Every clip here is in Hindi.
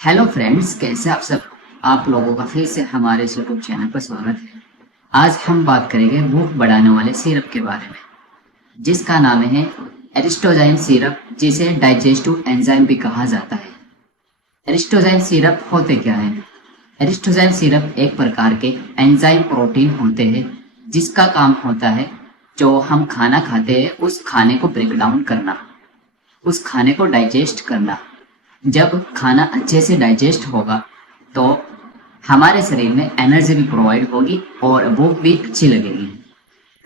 हेलो फ्रेंड्स, कैसे आप सब। आप लोगों का फिर से हमारे इस यूट्यूब चैनल पर स्वागत है। आज हम बात करेंगे भूख बढ़ाने वाले सिरप के बारे में, जिसका नाम है एरिस्टोजाइन सिरप, जिसे डाइजेस्टिव एंजाइम भी कहा जाता है। एरिस्टोजाइन सिरप होते क्या है? एरिस्टोजाइन सिरप एक प्रकार के एंजाइम प्रोटीन होते हैं, जिसका काम होता है जो हम खाना खाते हैं उस खाने को ब्रेक डाउन करना, उस खाने को डाइजेस्ट करना। जब खाना अच्छे से डाइजेस्ट होगा तो हमारे शरीर में एनर्जी भी प्रोवाइड होगी और भूख भी अच्छी लगेगी।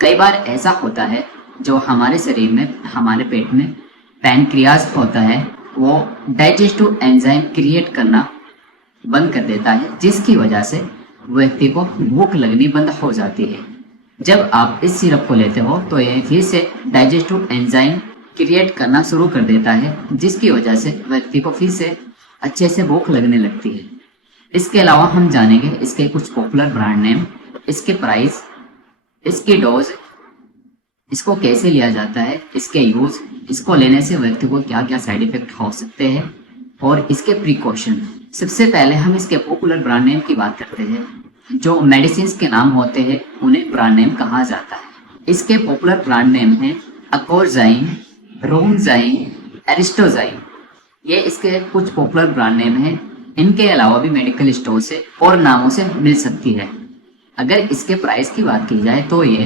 कई बार ऐसा होता है जो हमारे शरीर में, हमारे पेट में पैनक्रियाज होता है, वो डाइजेस्टिव एंजाइम क्रिएट करना बंद कर देता है, जिसकी वजह से व्यक्ति को भूख लगनी बंद हो जाती है। जब आप इस सिरप को लेते हो तो ये फिर से डाइजेस्टिव एंजाइम क्रिएट करना शुरू कर देता है, जिसकी वजह से व्यक्ति को फिर से अच्छे से भूख लगने लगती है। इसके अलावा हम जानेंगे इसके कुछ पॉपुलर ब्रांड नेम, इसके प्राइस, इसकी डोज, इसको कैसे लिया जाता है, इसके यूज, इसको लेने से व्यक्ति को क्या क्या साइड इफेक्ट हो सकते हैं और इसके प्रिकॉशन। सबसे पहले हम इसके पॉपुलर ब्रांड नेम की बात करते हैं। जो मेडिसिन के नाम होते हैं उन्हें ब्रांड नेम कहा जाता है। इसके पॉपुलर ब्रांड नेम है अकोरजाइन, रोमजाइन, एरिस्टोजाइन। ये इसके कुछ पॉपुलर ब्रांड नेम हैं। इनके अलावा भी मेडिकल स्टोर से और नामों से मिल सकती है। अगर इसके प्राइस की बात की जाए तो ये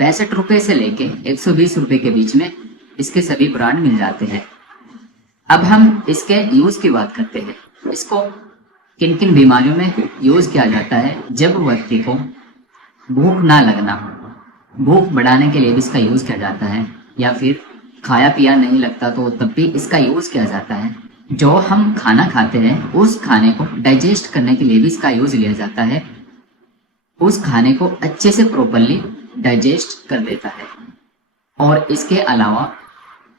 65 रुपये से लेके 120 रुपये के बीच में इसके सभी ब्रांड मिल जाते हैं। अब हम इसके यूज की बात करते हैं। इसको किन किन बीमारियों में यूज किया जाता है? जब व्यक्ति को भूख ना लगना, भूख बढ़ाने के लिए भी इसका यूज किया जाता है, या फिर खाया पिया नहीं लगता तो तब भी इसका यूज किया जाता है। जो हम खाना खाते हैं उस खाने को डाइजेस्ट करने के लिए भी इसका यूज लिया जाता है, उस खाने को अच्छे से प्रॉपरली डाइजेस्ट कर देता है। और इसके अलावा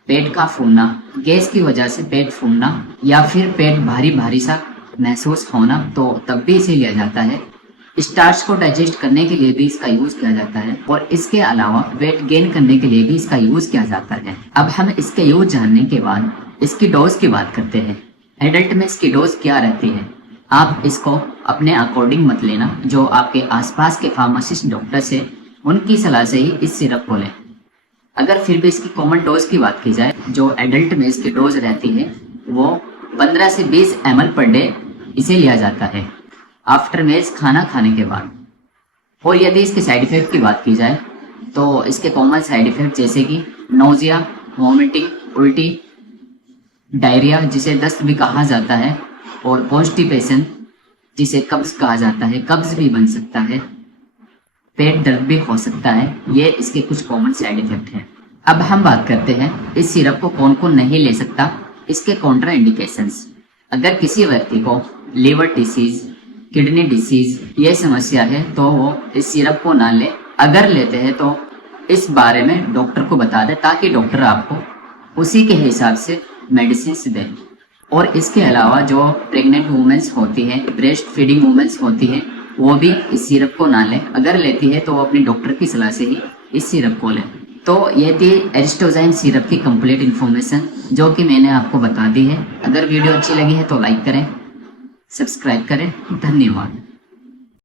पेट का फूलना, गैस की वजह से पेट फूलना या फिर पेट भारी भारी सा महसूस होना, तो तब भी इसे लिया जाता है। स्टार्च को डाइजेस्ट करने के लिए भी इसका यूज किया जाता है और इसके अलावा वेट गेन करने के लिए भी इसका यूज किया जाता है। अब हम इसके यूज जानने के बाद इसकी डोज की बात करते हैं। एडल्ट में इसकी डोज क्या रहती है? आप इसको अपने अकॉर्डिंग मत लेना, जो आपके आसपास के फार्मासिस्ट डॉक्टर से, उनकी सलाह से ही इस सिरप को लें। अगर फिर भी इसकी कॉमन डोज की बात की जाए, जो एडल्ट में इसकी डोज रहती है वो 15 से 20 ml पर डे इसे लिया जाता है आफ्टर मील्स, खाना खाने के बाद। और यदि इसके साइड इफेक्ट की बात की जाए तो इसके कॉमन साइड इफेक्ट जैसे कि नोजिया, वॉमिटिंग, उल्टी, डायरिया जिसे दस्त भी कहा जाता है, और कॉन्स्टिपेशन जिसे कब्ज कहा जाता है, कब्ज भी बन सकता है, पेट दर्द भी हो सकता है। ये इसके कुछ कॉमन साइड इफेक्ट हैं। अब हम बात करते हैं इस सिरप को कौन कौन नहीं ले सकता, इसके कॉन्ट्रा इंडिकेशंस। अगर किसी व्यक्ति को लिवर डिसीज, किडनी डिसीज ये समस्या है तो वो इस सिरप को ना ले। अगर लेते हैं तो इस बारे में डॉक्टर को बता दे, ताकि डॉक्टर आपको उसी के हिसाब से मेडिसिन दें। और इसके अलावा जो प्रेग्नेंट वुमेन्स होती हैं, ब्रेस्ट फीडिंग वुमेन्स होती हैं, वो भी इस सिरप को ना लें। अगर लेती है तो वो अपनी डॉक्टर की सलाह से ही इस सिरप को लें। तो ये थी एरिस्टोजाइन सिरप की कंप्लीट इन्फॉर्मेशन, जो कि मैंने आपको बता दी है। अगर वीडियो अच्छी लगी है तो लाइक करें, सब्सक्राइब करें। धन्यवाद।